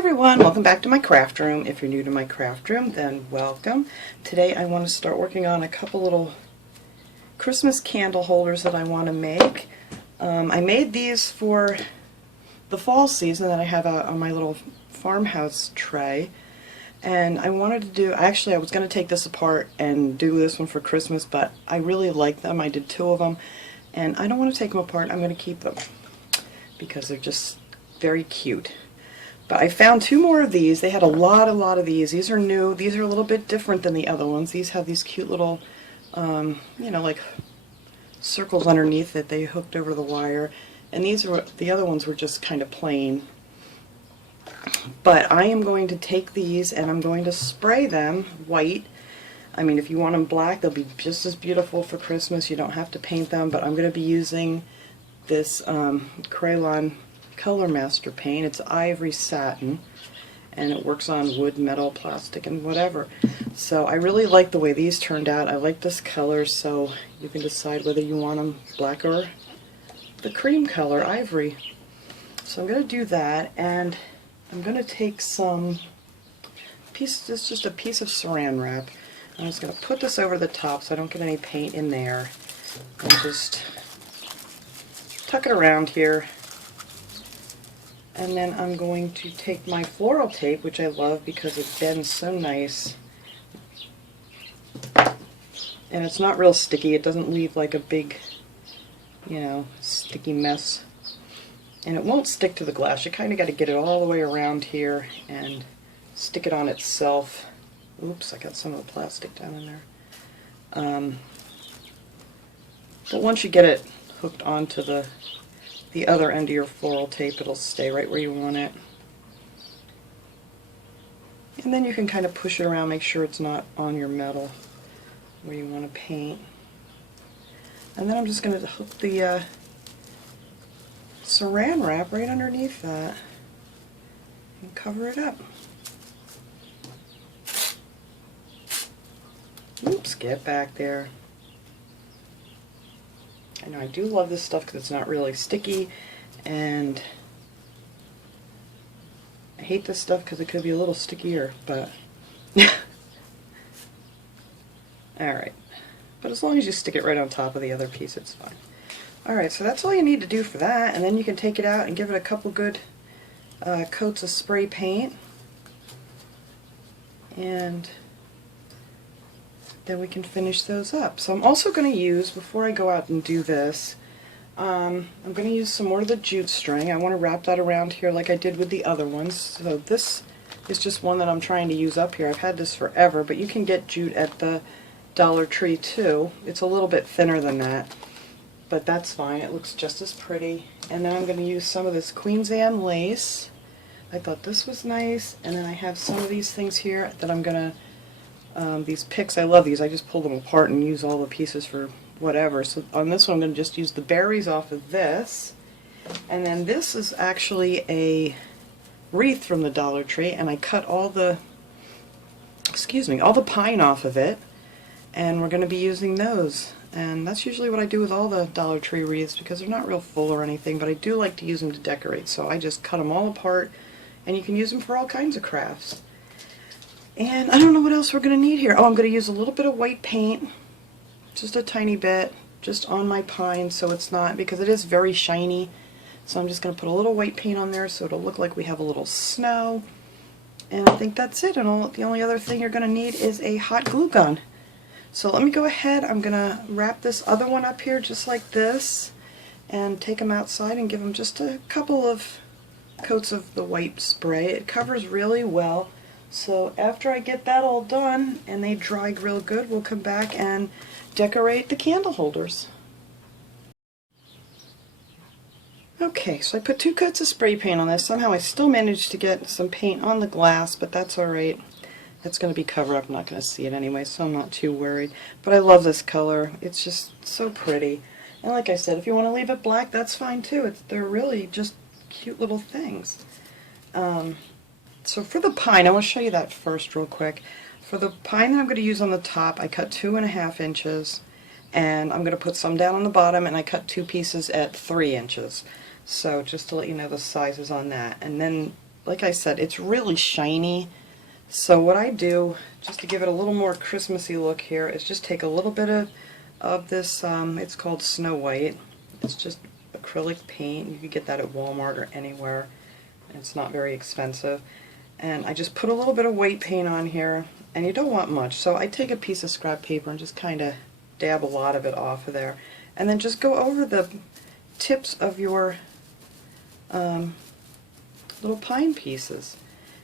everyone, welcome back to my craft room. If you're new to my craft room, then welcome. Today I want to start working on a couple little Christmas candle holders that I want to make. I made these for the fall season that I have out on my little farmhouse tray. And I wanted to do, actually I was going to take this apart and do this one for Christmas, but I really like them. I did two of them, and I don't want to take them apart. I'm going to keep them because they're just very cute. But I found two more of these. They had a lot of these. These are new. These are a little bit different than the other ones. These have these cute little, you know, like circles underneath that they hooked over the wire. And these are, the other ones were just kind of plain. But I am going to take these and I'm going to spray them white. I mean, if you want them black, they'll be just as beautiful for Christmas. You don't have to paint them, but I'm going to be using this Crayon Color Master paint. It's ivory satin, and it works on wood, metal, plastic, and whatever. So I really like the way these turned out. I like this color, so you can decide whether you want them black or the cream color, ivory. So I'm going to do that, and I'm going to take some piece. This is just a piece of saran wrap. I'm just going to put this over the top so I don't get any paint in there, and just tuck it around here. And then I'm going to take my floral tape, which I love because it bends so nice. And it's not real sticky. It doesn't leave like a big, you know, sticky mess. And it won't stick to the glass. You kind of got to get it all the way around here and stick it on itself. Oops, I got some of the plastic down in there. But once you get it hooked onto the other end of your floral tape, it'll stay right where you want it. And then you can kind of push it around, make sure it's not on your metal where you want to paint. And then I'm just going to hook the saran wrap right underneath that and cover it up. Oops, get back there. I know I do love this stuff because it's not really sticky, and I hate this stuff because it could be a little stickier, but alright. But as long as you stick it right on top of the other piece, it's fine. Alright, so that's all you need to do for that, and then you can take it out and give it a couple good coats of spray paint, and then we can finish those up. So I'm also going to use, before I go out and do this, I'm going to use some more of the jute string. I want to wrap that around here like I did with the other ones. So this is just one that I'm trying to use up here. I've had this forever, but you can get jute at the Dollar Tree too. It's a little bit thinner than that, but that's fine. It looks just as pretty. And then I'm going to use some of this Queen's Anne lace. I thought this was nice. And then I have some of these things here that I'm going to these picks. I love these. I just pull them apart and use all the pieces for whatever. So on this one I'm going to just use the berries off of this. And then this is actually a wreath from the Dollar Tree, and I cut all the, all the pine off of it, and we're going to be using those. And that's usually what I do with all the Dollar Tree wreaths because they're not real full or anything, but I do like to use them to decorate. So I just cut them all apart, and you can use them for all kinds of crafts. And I don't know what else we're going to need here. Oh, I'm going to use a little bit of white paint, just a tiny bit, just on my pine so it's not, because it is very shiny. So I'm just going to put a little white paint on there so it'll look like we have a little snow. And I think that's it. And the only other thing you're going to need is a hot glue gun. So let me go ahead. I'm going to wrap this other one up here just like this and take them outside and give them just a couple of coats of the white spray. It covers really well. So after I get that all done and they dry real good, we'll come back and decorate the candle holders. Okay, so I put 2 coats of spray paint on this. Somehow I still managed to get some paint on the glass, but that's alright. It's going to be covered up. I'm not going to see it anyway, so I'm not too worried. But I love this color. It's just so pretty. And like I said, if you want to leave it black, that's fine too. They're really just cute little things. So for the pine, I want to show you that first real quick. For the pine that I'm going to use on the top, I cut 2.5 inches, and I'm going to put some down on the bottom, and I cut 2 pieces at 3 inches. So just to let you know the sizes on that. And then like I said, it's really shiny. So what I do, just to give it a little more Christmassy look here, is just take a little bit of this, it's called Snow White. It's just acrylic paint. You could get that at Walmart or anywhere. It's not very expensive. And I just put a little bit of white paint on here, and you don't want much. So I take a piece of scrap paper and just kind of dab a lot of it off of there. And then just go over the tips of your little pine pieces.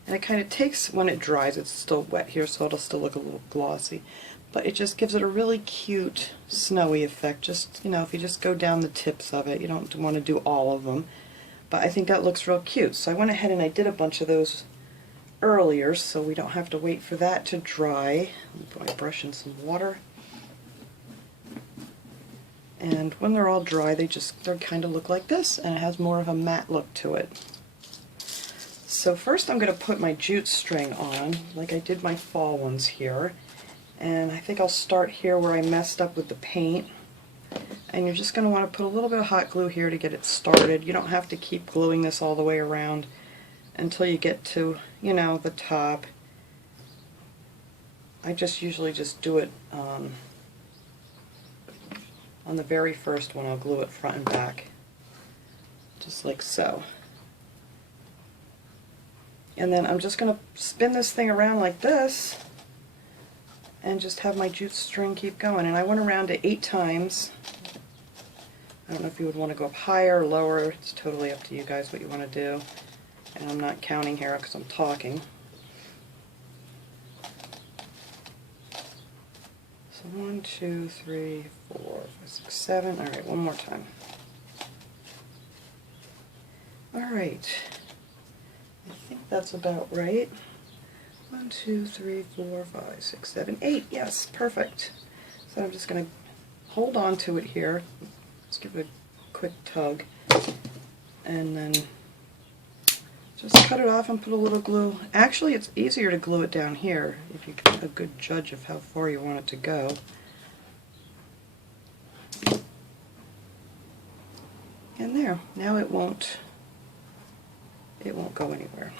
And it kind of takes, when it dries, it's still wet here, so it'll still look a little glossy. But it just gives it a really cute, snowy effect. Just, you know, if you just go down the tips of it, you don't want to do all of them. But I think that looks real cute. So I went ahead and I did a bunch of those earlier, so we don't have to wait for that to dry. Let me put my brush in some water. And when they're all dry, they kind of look like this, and it has more of a matte look to it. So first I'm going to put my jute string on, like I did my fall ones here. And I think I'll start here where I messed up with the paint. And you're just going to want to put a little bit of hot glue here to get it started. You don't have to keep gluing this all the way around until you get to, you know, the top. I just usually just do it on the very first one. I'll glue it front and back, just like so. And then I'm just going to spin this thing around like this and just have my jute string keep going. And I went around it 8 times. I don't know if you would want to go up higher or lower. It's totally up to you guys what you want to do. And I'm not counting here because I'm talking. So 1, 2, 3, 4, 5, 6, 7. All right, one more time. All right. I think that's about right. 1, 2, 3, 4, 5, 6, 7, 8. Yes, perfect. So I'm just going to hold on to it here. Let's give it a quick tug. And then just cut it off and put a little glue. Actually, it's easier to glue it down here if you get a good judge of how far you want it to go. And there. Now it won't go anywhere.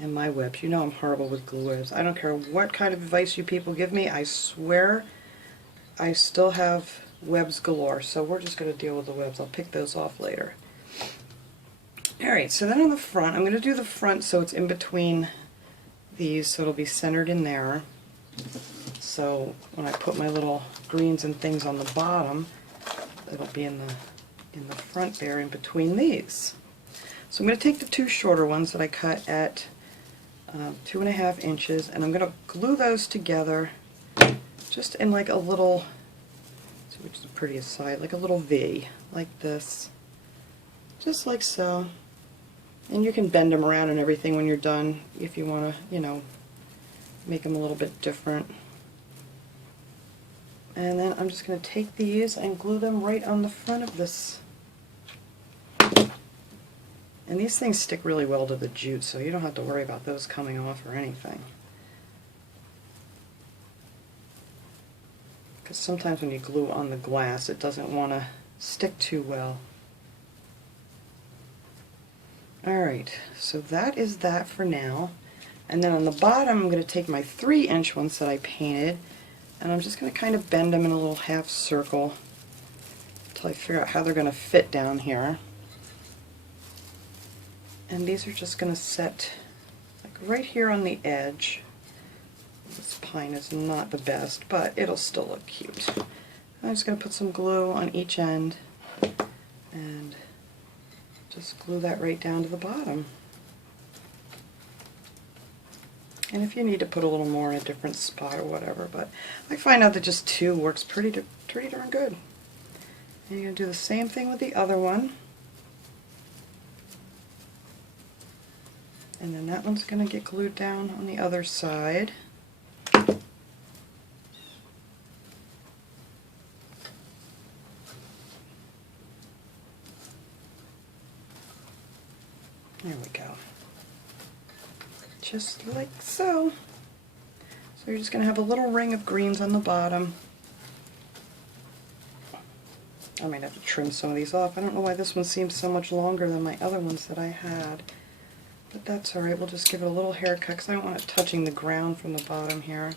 And my webs, you know I'm horrible with glue webs. I don't care what kind of advice you people give me, I swear I still have webs galore, so we're just going to deal with the webs. I'll pick those off later. Alright, so then on the front, I'm going to do the front so it's in between these, so it'll be centered in there. So when I put my little greens and things on the bottom, it'll be in the front there in between these. So I'm going to take the 2 shorter ones that I cut at 2.5 inches, and I'm going to glue those together just in like a little, which is the prettiest side, like a little V, like this, just like so. And you can bend them around and everything when you're done if you want to, you know, make them a little bit different. And then I'm just going to take these and glue them right on the front of this. And these things stick really well to the jute, so you don't have to worry about those coming off or anything. Because sometimes when you glue on the glass, it doesn't want to stick too well. Alright, so that is that for now. And then on the bottom, I'm going to take my 3-inch ones that I painted, and I'm just going to kind of bend them in a little half circle until I figure out how they're going to fit down here. And these are just going to set like right here on the edge. This pine is not the best, but it'll still look cute. I'm just going to put some glue on each end and just glue that right down to the bottom. And if you need to put a little more in a different spot or whatever, but I find out that just 2 works pretty darn good. And you're going to do the same thing with the other one. And then that one's going to get glued down on the other side. There we go. Just like so. So you're just going to have a little ring of greens on the bottom. I might have to trim some of these off. I don't know why this one seems so much longer than my other ones that I had. But that's alright, we'll just give it a little haircut because I don't want it touching the ground from the bottom here.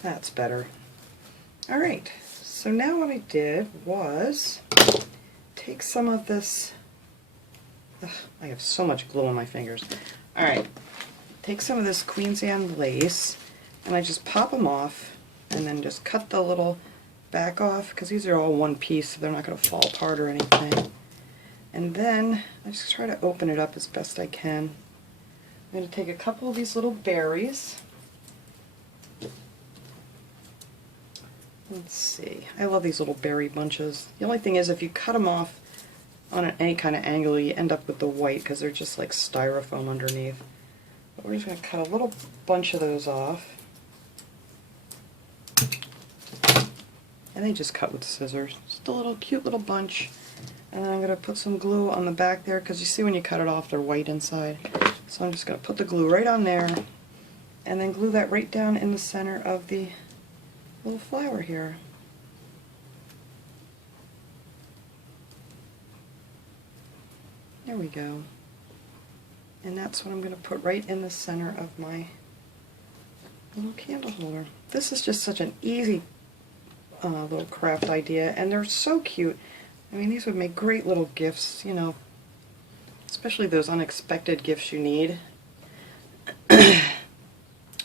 That's better. Alright, so now what I did was take some of this, I have so much glue on my fingers. Alright, take some of this Queen's Anne lace and I just pop them off and then just cut the little back off because these are all one piece so they're not going to fall apart or anything. And then I just try to open it up as best I can. I'm going to take a couple of these little berries. Let's see, I love these little berry bunches. The only thing is if you cut them off on any kind of angle you end up with the white because they're just like styrofoam underneath. But we're just going to cut a little bunch of those off. And they just cut with scissors. Just a little cute little bunch. And then I'm going to put some glue on the back there because you see when you cut it off they're white inside. So I'm just going to put the glue right on there and then glue that right down in the center of the little flower here. There we go. And that's what I'm going to put right in the center of my little candle holder. This is just such an easy little craft idea, and they're so cute. I mean, these would make great little gifts, you know, especially those unexpected gifts you need.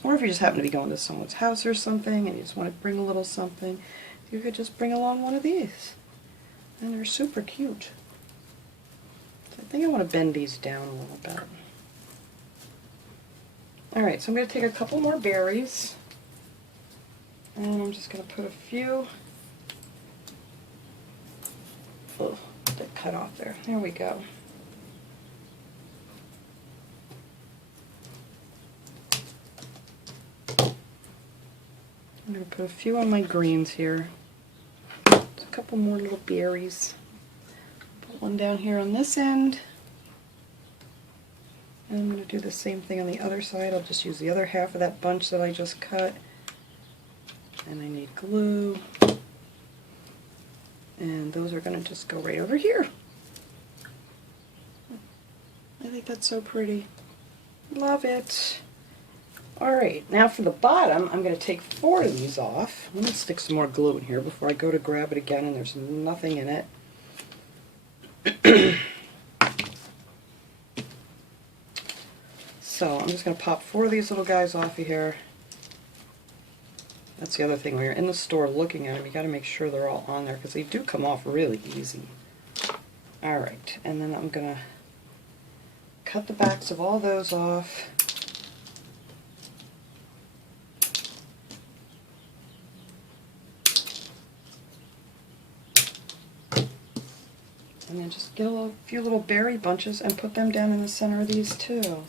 Or if you just happen to be going to someone's house or something and you just want to bring a little something, you could just bring along one of these. And they're super cute. So I think I want to bend these down a little bit. Alright, so I'm going to take a couple more berries. And I'm just going to put a few. Oh, they cut off there. There we go. I'm going to put a few on my greens here. Just a couple more little berries. Put one down here on this end. And I'm going to do the same thing on the other side. I'll just use the other half of that bunch that I just cut. And I need glue. And those are going to just go right over here. I think that's so pretty. Love it. Alright, now for the bottom, I'm going to take 4 of these off. Let me stick some more glue in here before I go to grab it again and there's nothing in it. So I'm just going to pop 4 of these little guys off of here. That's the other thing, when you're in the store looking at them, you got to make sure they're all on there because they do come off really easy. Alright, and then I'm going to cut the backs of all those off. And then just get a few little berry bunches and put them down in the center of these too.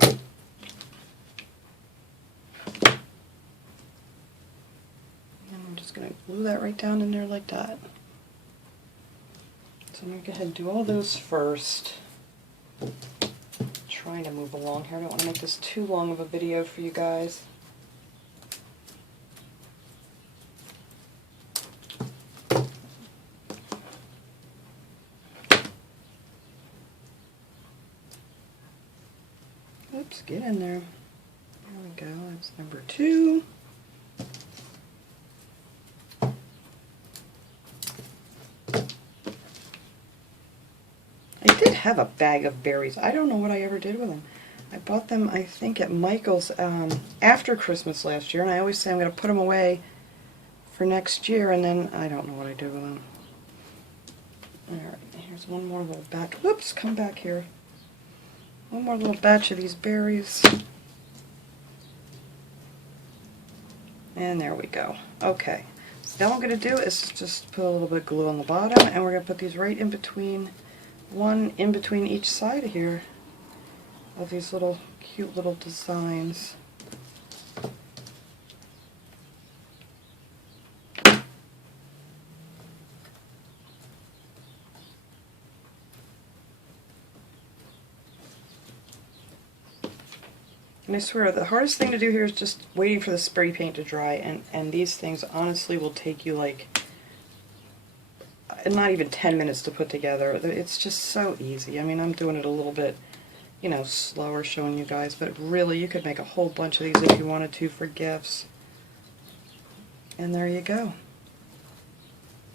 And I'm just going to glue that right down in there like that. So I'm going to go ahead and do all those first. Trying to move along here. I don't want to make this too long of a video for you guys. Oops, get in there. There we go, that's number 2. I did have a bag of berries. I don't know what I ever did with them. I bought them, I think, at Michael's after Christmas last year, and I always say I'm going to put them away for next year, and then I don't know what I do with them. Alright, here's one more little batch. Whoops, come back here. One more little batch of these berries. And there we go. Okay. So now what I'm going to do is just put a little bit of glue on the bottom, and we're going to put these right in between, one in between each side here of these little cute little designs. And I swear, the hardest thing to do here is just waiting for the spray paint to dry, and these things honestly will take you like not even 10 minutes to put together. It's just so easy. I mean, I'm doing it a little bit, you know, slower showing you guys, but really you could make a whole bunch of these if you wanted to for gifts. And there you go.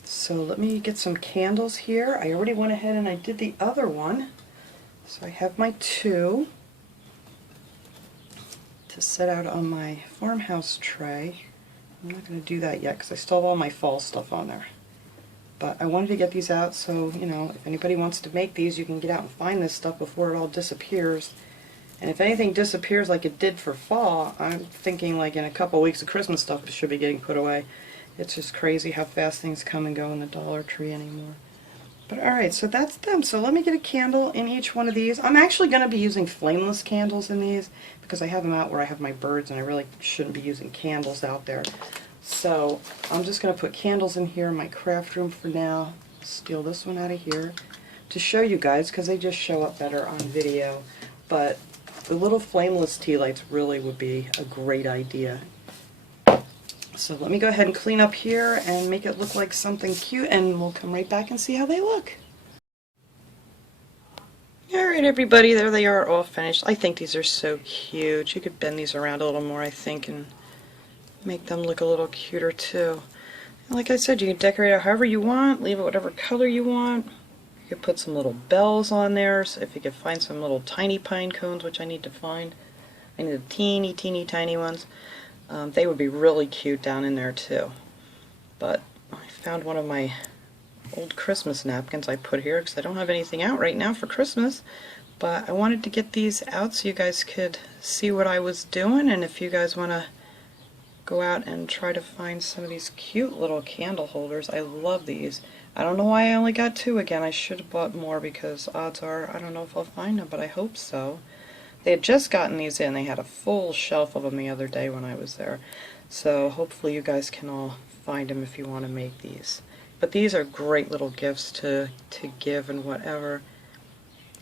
So let me get some candles here. I already went ahead and I did the other one. So I have my 2 to set out on my farmhouse tray. I'm not going to do that yet because I still have all my fall stuff on there. But I wanted to get these out so, you know, if anybody wants to make these, you can get out and find this stuff before it all disappears. And if anything disappears like it did for fall, I'm thinking like in a couple weeks the Christmas stuff should be getting put away. It's just crazy how fast things come and go in the Dollar Tree anymore. But alright, so that's them. So let me get a candle in each one of these. I'm actually going to be using flameless candles in these because I have them out where I have my birds and I really shouldn't be using candles out there. So I'm just going to put candles in here in my craft room for now. Steal this one out of here to show you guys because they just show up better on video. But the little flameless tea lights really would be a great idea. So let me go ahead and clean up here and make it look like something cute, and we'll come right back and see how they look. Alright everybody, there they are all finished. I think these are so cute. You could bend these around a little more, I think, and make them look a little cuter too. And like I said, you can decorate it however you want, leave it whatever color you want. You could put some little bells on there, so if you could find some little tiny pine cones, which I need to find. I need the teeny tiny ones. They would be really cute down in there too. But I found one of my old Christmas napkins I put here because I don't have anything out right now for Christmas. But I wanted to get these out so you guys could see what I was doing, and if you guys want to go out and try to find some of these cute little candle holders. I love these. I don't know why I only got 2 again. I should have bought more because odds are I don't know if I'll find them, but I hope so. They had just gotten these in. They had a full shelf of them the other day when I was there. So hopefully you guys can all find them if you want to make these. But these are great little gifts to give and whatever.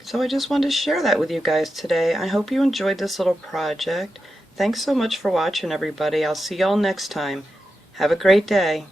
So I just wanted to share that with you guys today. I hope you enjoyed this little project. Thanks so much for watching, everybody. I'll see y'all next time. Have a great day.